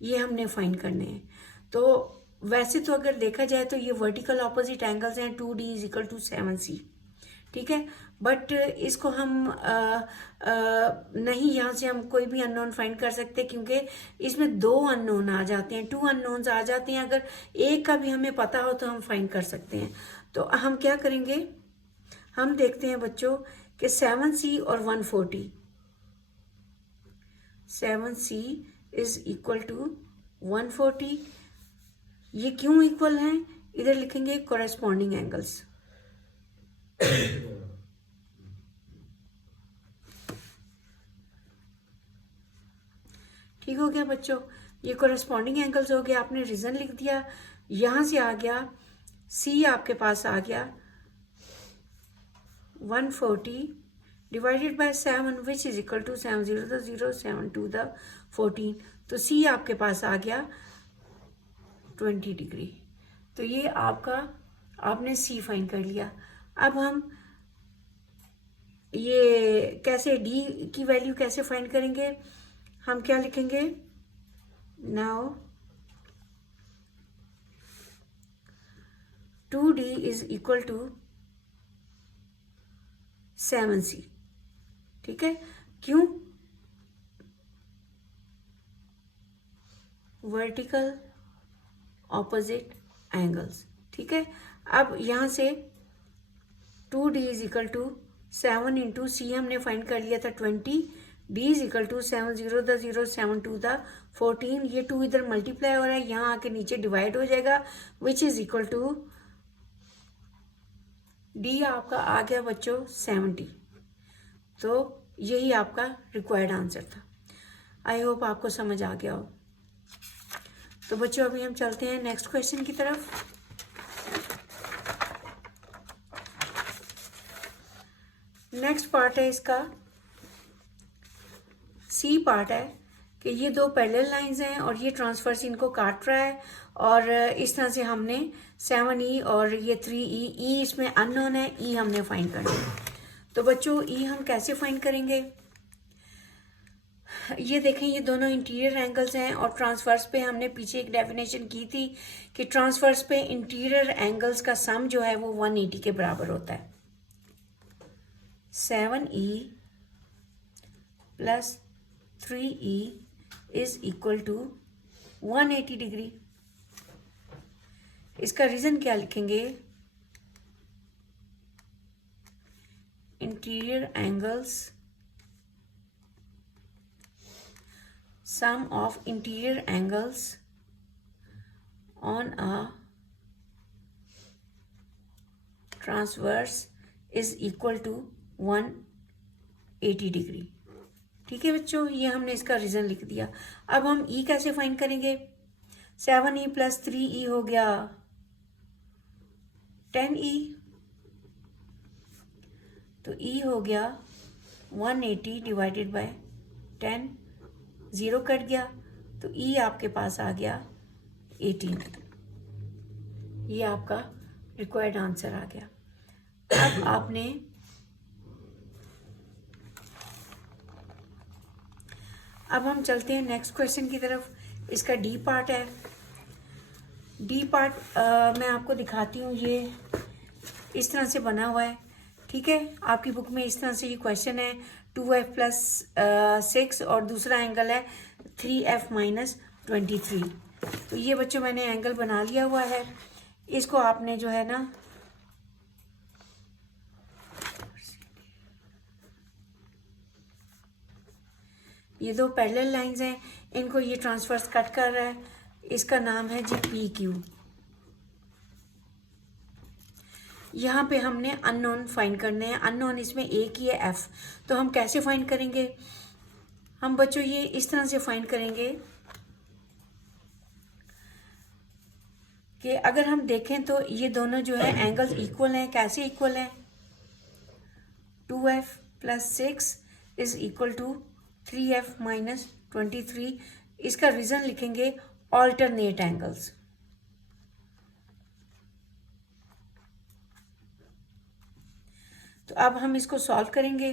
ये हमने फाइंड करने हैं। तो वैसे तो अगर देखा जाए तो ये वर्टिकल ऑपोजिट एंगल्स हैं, 2d is equal to 7c, ठीक है। बट इसको हम नहीं, यहाँ से हम कोई भी अननोन फाइंड कर सकते क्योंकि इसमें 2 अननोन आ जाते हैं, 2 अननोन्स आ जाते हैं। अगर एक का भी हमें पता हो तो हम फाइंड कर सकते हैं। तो हम क्या करेंगे, हम देखते हैं बच्चों कि 7c और 140, 7c इज इक्वल टू 140। ये क्यों इक्वल हैं, इधर लिखेंगे कोरेस्पॉन्डिंग एंगल्स। ठीक हो गया बच्चों, ये कोरेस्पॉन्डिंग एंगल्स हो गया। आपने रीजन लिख दिया, यहां से आ गया सी आपके पास आ गया 140 divided by 7 which is equal to 7 0 द 0 7 2 द 14। तो सी आपके पास आ गया 20 डिग्री। तो ये आपका आपने सी फाइंड कर लिया। अब हम ये कैसे डी की वैल्यू कैसे फाइंड करेंगे, हम क्या लिखेंगे, now 2d is equal to 7c, ठीक है। क्यों, वर्टिकल ऑपोजिट एंगल्स, ठीक है। अब यहां से 2d is equal to 7 into C हमने फाइंड कर लिया था 20, d इज इक्वल टू 7 0 द 0 7 2 द 14। ये 2 इधर मल्टीप्लाई हो रहा है, यहाँ आके नीचे डिवाइड हो जाएगा which is equal to d आपका आ गया बच्चों 70। तो यही आपका रिक्वायर्ड आंसर था। आई होप आपको समझ आ गया हो। तो बच्चों अभी हम चलते हैं नेक्स्ट क्वेश्चन की तरफ। नेक्स्ट पार्ट है इसका, सी पार्ट है कि ये 2 पैरेलल लाइंस हैं और ये ट्रांसवर्स इनको काट रहा है और इस तरह से हमने 7e और ये 3e, ई इसमें अननोन है, ई हमने फाइंड करना है। तो बच्चों ई हम कैसे फाइंड करेंगे, ये देखें ये दोनों इंटीरियर एंगल्स हैं और ट्रांसवर्स पे हमने पीछे एक डेफिनेशन की थी कि ट्रांसवर्स पे इंटीरियर एंगल्स का सम जो है वो 180 के बराबर होता है। 7e plus 3e is equal to 180 degree. इसका रीजन क्या लिखेंगे, interior angles, sum of interior angles on a transverse is equal to 180 degree. ठीक है बच्चों, ये हमने इसका रीजन लिख दिया। अब हम ई कैसे फाइंड करेंगे, 7e प्लस 3e हो गया 10e, तो ई हो गया 180 डिवाइडेड बाय 10, 0 कट गया तो ई आपके पास आ गया 18। ये आपका रिक्वायर्ड आंसर आ गया। अब अब हम चलते हैं नेक्स्ट क्वेश्चन की तरफ। इसका डी पार्ट है। डी पार्ट मैं आपको दिखाती हूँ। ये इस तरह से बना हुआ है, ठीक है। आपकी बुक में इस तरह से ये क्वेश्चन है 2f+6 और दूसरा एंगल है 3f-23। तो ये बच्चों मैंने एंगल बना लिया हुआ है। इसको आपने जो है ना ये दो पैरेलल लाइंस हैं, इनको ये ट्रांसवर्स कट कर रहा है। इसका नाम है जी पी क्यू। यहाँ पे हमने अननोन फाइंड करने हैं। अननोन इसमें एक ही है एफ। तो हम कैसे फाइंड करेंगे? हम बच्चों ये इस तरह से फाइंड करेंगे कि अगर हम देखें तो ये दोनों जो है एंगल्स इक्वल हैं। कैसे इक्वल हैं? 2f+6 is equal to 3f-23। इसका रीजन लिखेंगे ऑल्टरनेट एंगल्स। तो अब हम इसको सॉल्व करेंगे।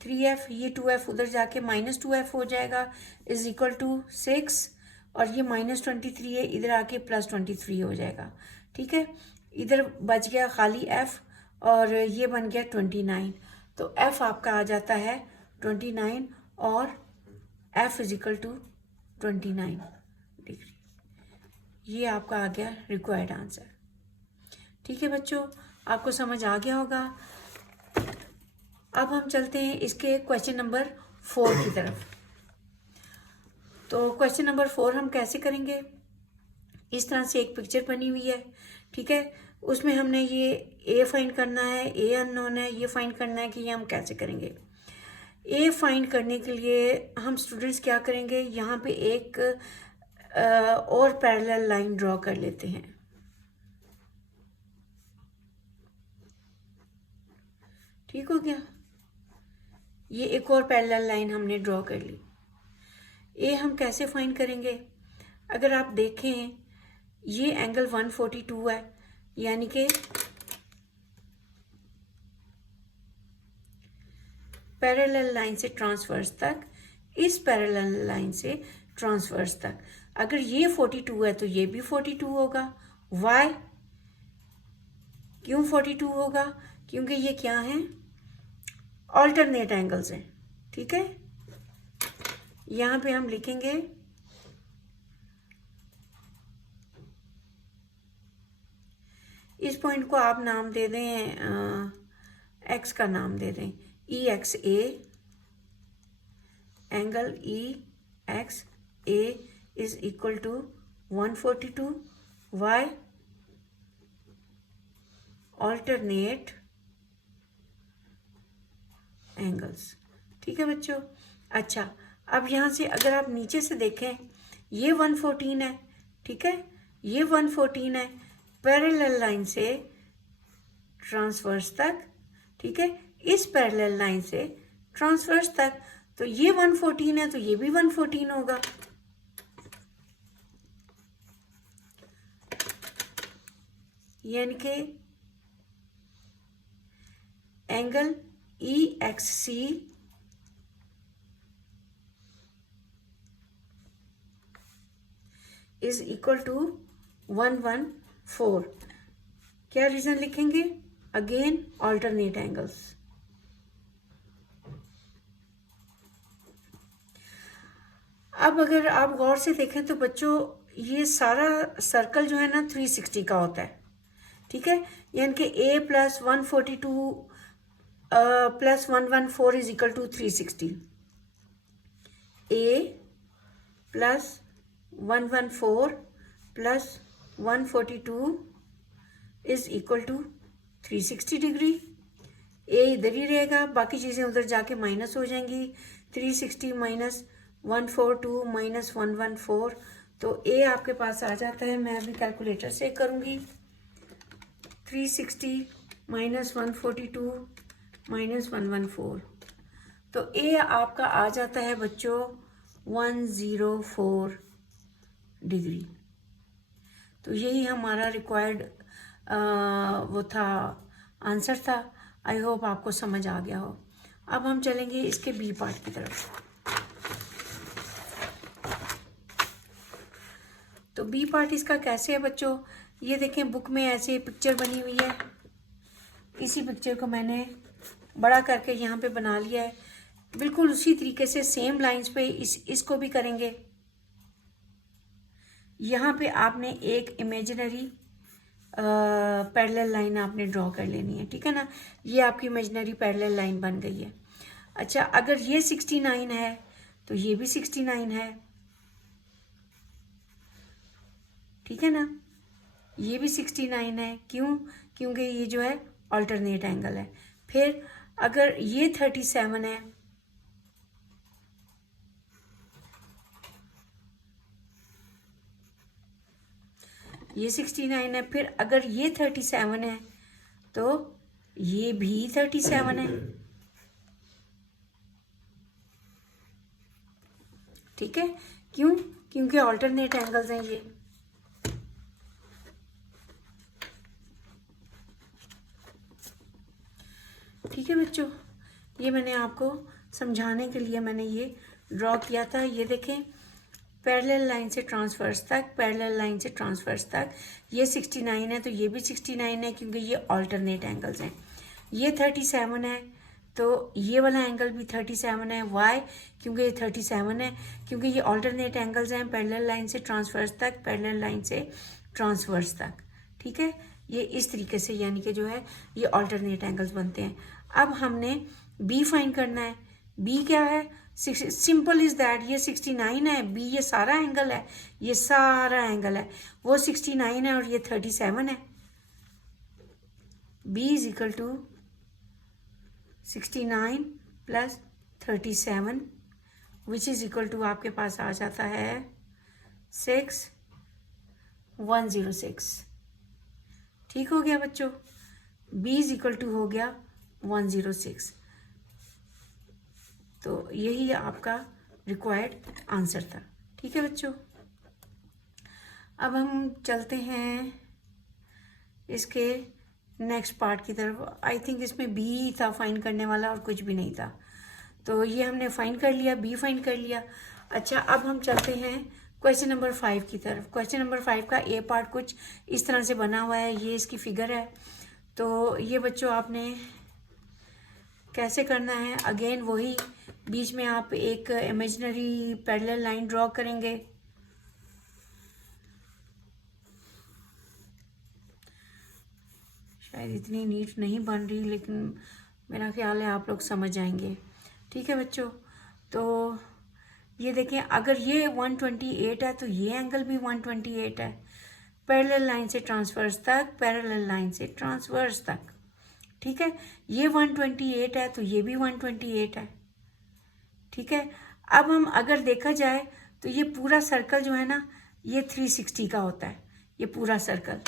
3f, ये 2f उधर जाके -2f हो जाएगा, इज इक्वल टू 6, और ये -23 है, इधर आके +23 हो जाएगा, ठीक है। इधर बच गया खाली f और ये बन गया 29। तो f आपका आ जाता है 29 और f is equal to 29 degree. ये आपका आ गया रिक्वायर्ड आंसर, ठीक है बच्चों। आपको समझ आ गया होगा। अब हम चलते हैं इसके क्वेश्चन नंबर 4 की तरफ। तो क्वेश्चन नंबर 4 हम कैसे करेंगे? इस तरह से एक पिक्चर बनी हुई है, ठीक है। उसमें हमने ये ए फाइंड करना है, ए अननोन है, ये फाइंड करना है कि ये हम कैसे करेंगे। ए फाइंड करने के लिए हम स्टूडेंट्स क्या करेंगे, यहाँ पे एक और पैरेलल लाइन ड्रॉ कर लेते हैं। ठीक हो गया। ये एक और पैरेलल लाइन हमने ड्रॉ कर ली। ए हम कैसे फाइंड करेंगे? अगर आप देखें ये एंगल 142 है, यानी कि पैरेलल लाइन से ट्रांसवर्स तक, इस पैरेलल लाइन से ट्रांसवर्स तक। अगर ये 42 है तो ये भी 42 होगा। वाई? क्यों 42 होगा? क्योंकि ये क्या है? ऑल्टरनेट एंगल्स हैं, ठीक है। यहां पे हम लिखेंगे इस पॉइंट को आप नाम दे दें, एक्स का नाम दे दें, E X A. Angle E X A is equal to 142। Why? Alternate angles, ठीक है बच्चों। अच्छा, अब यहाँ से अगर आप नीचे से देखें ये 114 है, ठीक है, ये 114 है पैरेलल लाइन से ट्रांसवर्स तक, ठीक है, इस पैरेलल लाइन से ट्रांसवर्स तक। तो ये 114 है तो ये भी 114 होगा। यानी कि angle E X C is equal to 114। क्या रीजन लिखेंगे? Again alternate angles. अब अगर आप गौर से देखें तो बच्चों ये सारा सर्कल जो है ना 360 का होता है, ठीक है। यानी कि a + 142 + 114 is equal to 360। a + 114 + 142 is equal to 360 degree. A इधर ही रहेगा, बाकी चीज़ें उधर जाके माइनस हो जाएंगी। 360 - 142 - 114, तो ए आपके पास आ जाता है। मैं अभी कैलकुलेटर से करूँगी। 360 - 142 - 114, तो ए आपका आ जाता है बच्चों 104 डिग्री। तो यही हमारा रिक्वायर्ड वो था, आंसर था। आई होप आपको समझ आ गया हो। अब हम चलेंगे इसके बी पार्ट की तरफ। तो बी पार्ट इसका कैसे है बच्चों, ये देखें बुक में ऐसे पिक्चर बनी हुई है। इसी पिक्चर को मैंने बड़ा करके यहाँ पे बना लिया है। बिल्कुल उसी तरीके से सेम लाइंस पे इसको भी करेंगे। यहाँ पे आपने एक इमेजिनरी पैरेलल लाइन आपने ड्रॉ कर लेनी है, ठीक है ना। ये आपकी इमेजिनरी पैरेलल लाइन बन गई है। अच्छा, अगर ये 69 है तो ये भी 69 है, ठीक है ना। ये भी 69 है, क्यों? क्योंकि ये जो है ऑल्टरनेट एंगल है। फिर अगर ये 37 है, ये 69 है। फिर अगर ये 37 है तो ये भी 37 है, ठीक है। क्यों? क्योंकि ऑल्टरनेट एंगल्स हैं ये। ठीक है बच्चों, ये मैंने आपको समझाने के लिए मैंने ये ड्रॉ किया था। ये देखें, पैरेलल लाइन से ट्रांसवर्स तक, पैरेलल लाइन से ट्रांसवर्स तक। ये 69 है तो ये भी 69 है, क्योंकि ये ऑल्टरनेट एंगल्स हैं। ये 37 है तो ये वाला एंगल भी 37 है। वाई? क्योंकि ये 37 है, क्योंकि ये ऑल्टरनेट एंगल्स हैं पैरेलल लाइन से ट्रांसवर्स तक, पैरेलल लाइन से ट्रांसवर्स तक, ठीक है। ये इस तरीके से यानी कि जो है ये ऑल्टरनेट एंगल्स बनते हैं। अब हमने बी फाइंड करना है। बी क्या है? सिंपल इज दैट, ये 69 है, बी ये सारा एंगल है, ये सारा एंगल है। वो 69 है और ये 37 है। B is equal to 69 plus 37 which is equal to आपके पास आ जाता है 6106। ठीक हो गया बच्चों, b इज इक्वल टू हो गया 106। तो यही आपका रिक्वायर्ड आंसर था, ठीक है बच्चों। अब हम चलते हैं इसके नेक्स्ट पार्ट की तरफ। आई थिंक इसमें बी था फाइंड करने वाला और कुछ भी नहीं था, तो ये हमने फाइंड कर लिया, बी फाइंड कर लिया। अच्छा, अब हम चलते हैं क्वेश्चन नंबर 5 की तरफ। क्वेश्चन नंबर 5 का ए पार्ट कुछ इस तरह से बना हुआ है, ये इसकी फिगर है। तो ये बच्चों आपने कैसे करना है, अगेन वही, बीच में आप एक इमेजिनरी पैरेलल लाइन ड्रॉ करेंगे। शायद इतनी नीट नहीं बन रही, लेकिन मेरा ख्याल है आप लोग समझ जाएंगे, ठीक है बच्चों। तो ये देखें, अगर ये 128 है तो ये एंगल भी 128 है, पैरेलल लाइन से ट्रांसवर्स तक, पैरेलल लाइन से ट्रांसवर्स तक, ठीक है। ये 128 है तो ये भी 128 है, ठीक है। अब हम अगर देखा जाए तो ये पूरा सर्कल जो है ना, ये 360 का होता है, ये पूरा सर्कल।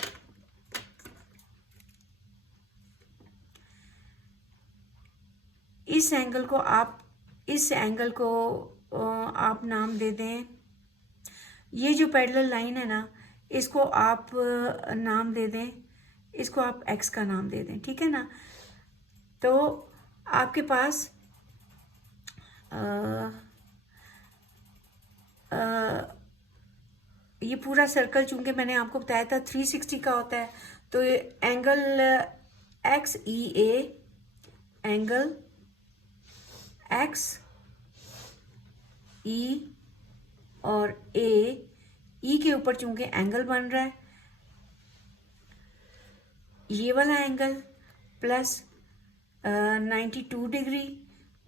इस एंगल को आप नाम दे दें, ये जो पैरेलल लाइन है ना, इसको आप नाम दे दें, इसको आप एक्स का नाम दे दें, ठीक है ना। तो आपके पास ये पूरा सर्कल, चूंकि मैंने आपको बताया था 360 का होता है, तो ये एंगल एक्स ई ए, एंगल एक्स ई और ए, ई के ऊपर चूंकि एंगल बन रहा है, ये वाला angle plus 92 degree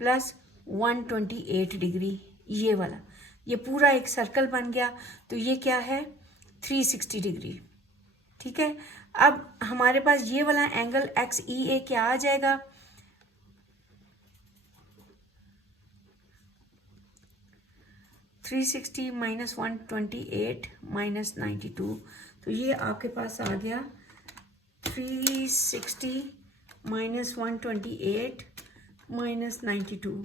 plus 128 degree, ये वाला, ये पूरा एक सर्कल बन गया। तो ये क्या है? 360 डिग्री, ठीक है। अब हमारे पास ये वाला एंगल एक्स ई ए क्या आ जाएगा? 360 माइनस 128 माइनस 92, तो ये आपके पास आ गया 360 माइनस 128 माइनस 92,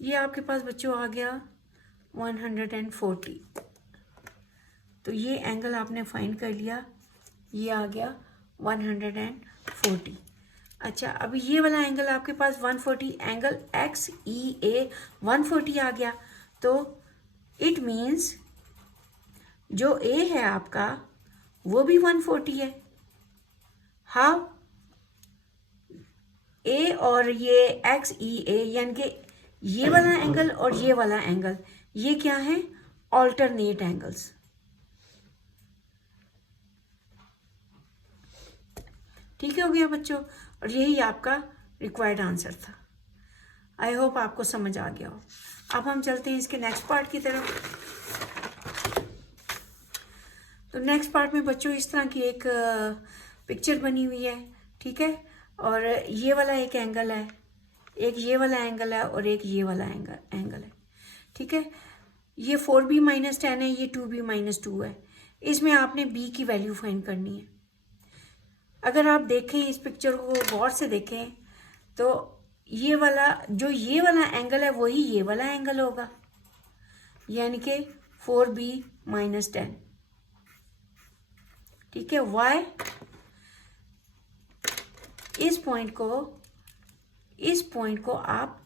ये आपके पास बच्चों आ गया 140। तो ये एंगल आपने फाइंड कर लिया, ये आ गया 140। अच्छा, अभी ये वाला एंगल आपके पास 140, एंगल एक्स ई ए 140 आ गया, तो इट मीन्स जो ए है आपका वो भी 140 है। हाउ? ए और ये एक्स ई ए यानी कि ये वाला एंगल और ये वाला एंगल, ये क्या है? Alternate angles. ठीक हो गया बच्चों, और यही आपका रिक्वायर्ड आंसर था। आई होप आपको समझ आ गया हो। अब हम चलते हैं इसके नेक्स्ट पार्ट की तरफ। तो नेक्स्ट पार्ट में बच्चों इस तरह की एक पिक्चर बनी हुई है, ठीक है, और ये वाला एक एंगल है, एक ये वाला एंगल है और एक ये वाला एंगल है, ठीक है। ये 4b - 10 है, ये 2b - 2 है। इसमें आपने b की वैल्यू फाइंड करनी है। अगर आप देखें इस पिक्चर को गौर से देखें तो ये वाला जो ये वाला एंगल है वही ये वाला एंगल होगा, यानी कि 4b - 10, ठीक है। वाई? इस पॉइंट को आप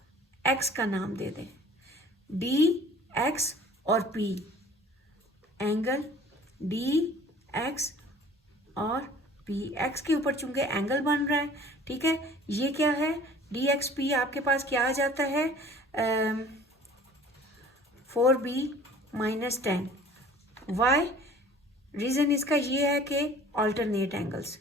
x का नाम दे दें, d x और p, एंगल d x और p, x के ऊपर चूंकि एंगल बन रहा है, ठीक है। ये क्या है? dxp आपके पास क्या आ जाता है? 4b - 10। वाई? रीजन इसका ये है कि alternate angles,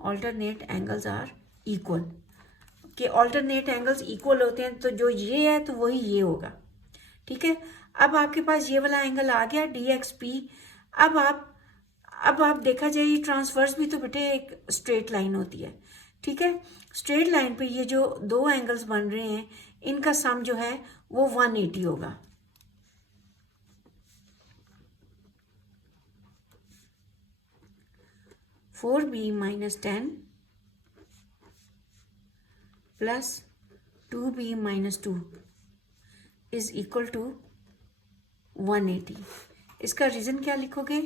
alternate angles are equal, कि ऑल्टरनेट एंगल्स इक्वल होते हैं, तो जो ये है तो वही ये होगा, ठीक है। अब आपके पास ये वाला एंगल आ गया dxp। अब आप देखा जाए ये ट्रांसवर्स भी तो बेटे एक स्ट्रेट लाइन होती है, ठीक है। स्ट्रेट लाइन पे ये जो दो एंगल्स बन रहे हैं इनका सम जो है वो 180 होगा। फोर बी - 10 प्लस 2b - 2 इज इक्वल टू 180। इसका रीजन क्या लिखोगे?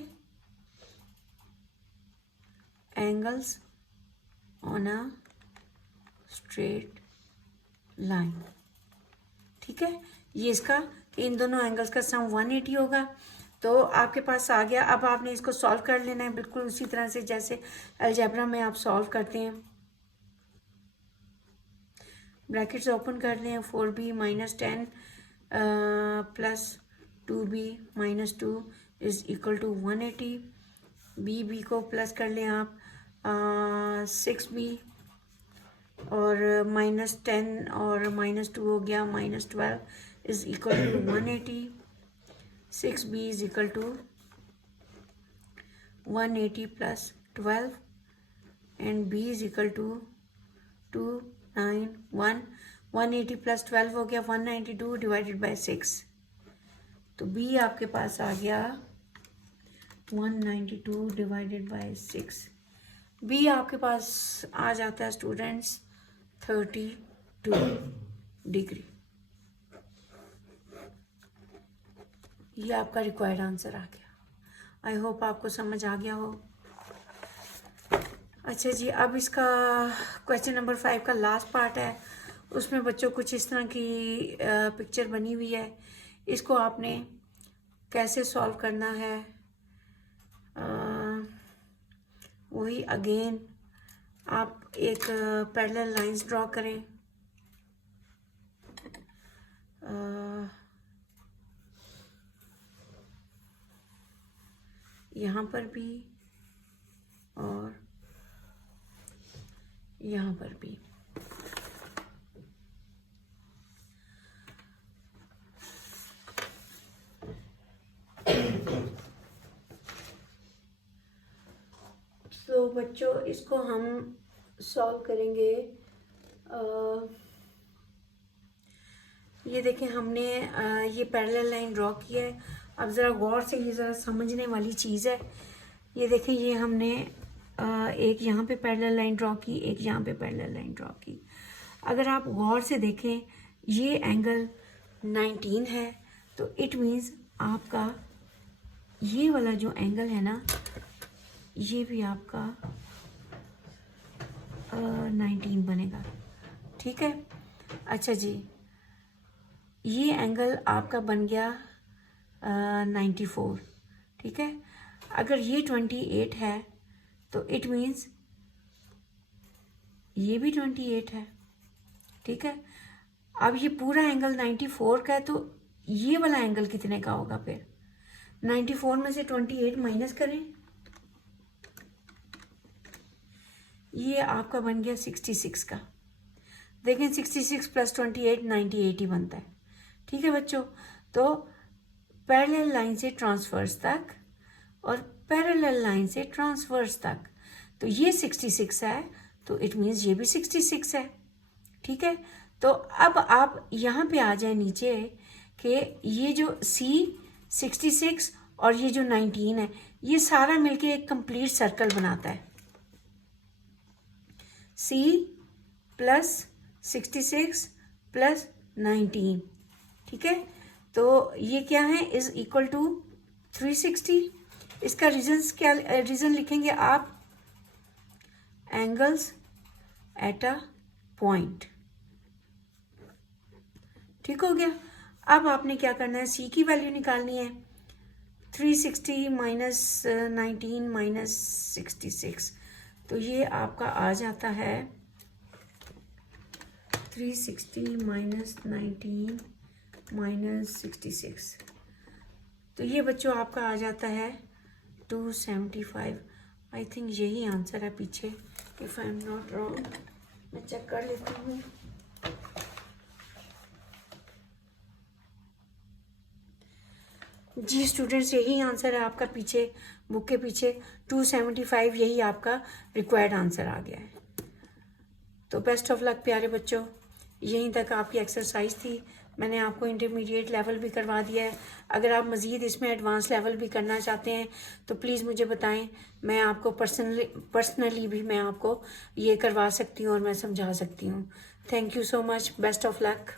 Angles on a straight line, ठीक है। ये इसका कि इन दोनों एंगल्स का सम 180 होगा, तो आपके पास आ गया। अब आपने इसको सॉल्व कर लेना है बिल्कुल उसी तरह से जैसे अलजेब्रा में आप सॉल्व करते हैं। ब्रैकेट्स ओपन कर लें, 4b - 10 प्लस 2b - 2 is equal to 180। B को प्लस कर लें आप, 6b और -10 और -2 हो गया, -12 is equal to 180। 6b is equal to 180 plus 12 and b is equal to 291। 180 plus 12 हो गया 192 डिवाइडेड बाय 6, तो b आपके पास आ गया 192 डिवाइडेड बाय 6। b आपके पास आ जाता है स्टूडेंट्स 32 डिग्री। ये आपका रिक्वायर्ड आंसर आ गया। आई होप आपको समझ आ गया हो। अच्छा जी, अब इसका क्वेश्चन नंबर 5 का लास्ट पार्ट है। उसमें बच्चों कुछ इस तरह की पिक्चर बनी हुई है। इसको आपने कैसे सॉल्व करना है, वही अगेन आप एक पैरेलल लाइंस ड्रॉ करें। यहाँ पर भी और यहाँ पर भी। तो बच्चों इसको हम सॉल्व करेंगे। ये देखें हमने ये पैरेलल लाइन ड्रॉ की है। अब ज़रा गौर से ये ज़रा समझने वाली चीज़ है। ये देखें ये हमने एक यहाँ पे पैरेलल लाइन ड्रॉ की, एक यहाँ पे पैरेलल लाइन ड्रॉ की। अगर आप गौर से देखें ये एंगल 19 है, तो इट मीन्स आपका ये वाला जो एंगल है ना, ये भी आपका 19 बनेगा, ठीक है। अच्छा जी, ये एंगल आपका बन गया 94, ठीक है। अगर ये 28 है तो इट मीन्स ये भी 28 है, ठीक है। अब ये पूरा एंगल 94 का है, तो ये वाला एंगल कितने का होगा फिर? 94 में से 28 माइनस करें, ये आपका बन गया 66 का। देखें 66 प्लस 28 98 ही बनता है, ठीक है बच्चों। तो पैरेलल लाइन से ट्रांसवर्स तक और पैरेलल लाइन से ट्रांसवर्स तक, तो ये 66 है, तो इट मीन्स ये भी 66 है, ठीक है। तो अब आप यहाँ पे आ जाए नीचे कि ये जो C 66 और ये जो 19 है, ये सारा मिलके एक कंप्लीट सर्कल बनाता है। C प्लस 66 प्लस 19, ठीक है। तो ये क्या है, इज इक्वल टू 360। इसका रीजन लिखेंगे आप, एंगल्स एट अ पॉइंट, ठीक हो गया। अब आपने क्या करना है, C की वैल्यू निकालनी है। 360 माइनस 19 माइनस 66, तो ये आपका आ जाता है 360 माइनस 19 माइनस 66, तो ये बच्चों आपका आ जाता है 275। आई थिंक यही आंसर है पीछे, if I am not wrong. मैं चेक कर लेती हूँ। जी स्टूडेंट्स, यही आंसर है आपका, पीछे बुक के पीछे 275, यही आपका रिक्वायर्ड आंसर आ गया है। तो बेस्ट ऑफ लक प्यारे बच्चों, यहीं तक आपकी एक्सरसाइज थी। मैंने आपको इंटरमीडिएट लेवल भी करवा दिया है। अगर आप मज़ीद इसमें एडवांस लेवल भी करना चाहते हैं तो प्लीज़ मुझे बताएं, मैं आपको पर्सनली भी मैं आपको ये करवा सकती हूँ और मैं समझा सकती हूँ। Thank you so much, best of luck.